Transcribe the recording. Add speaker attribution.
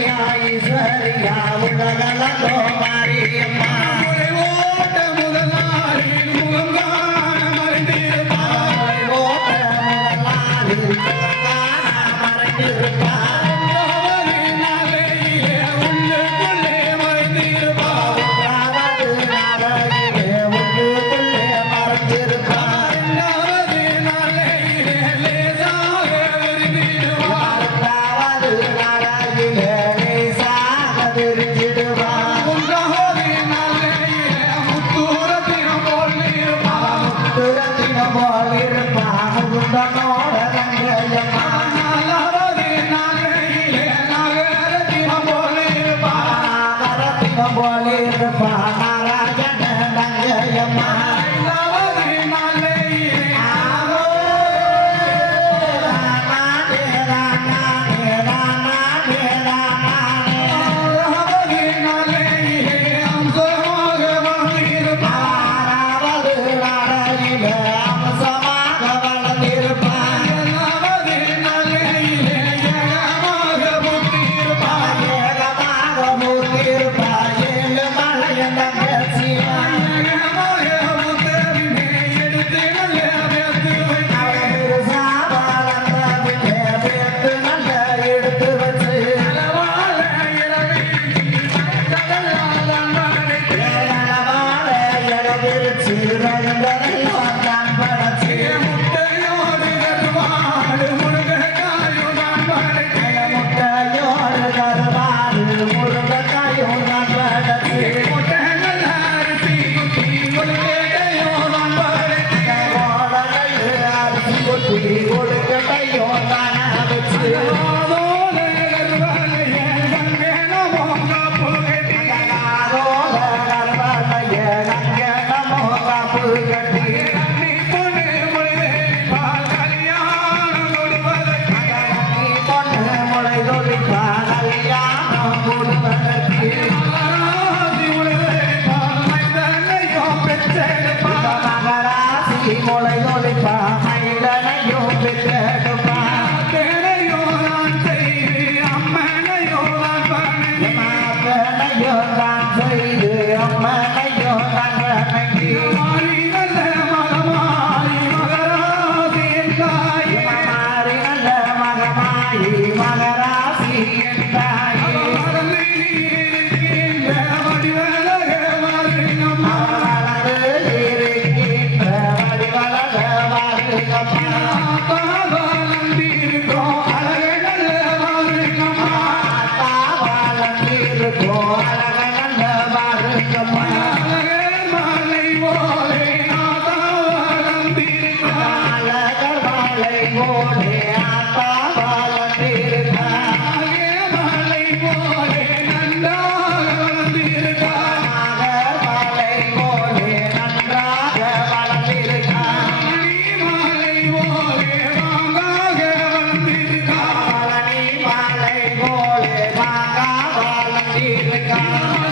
Speaker 1: Ishwariya उदगल go I'm going to be Bolir Bahanar உடம்பு God.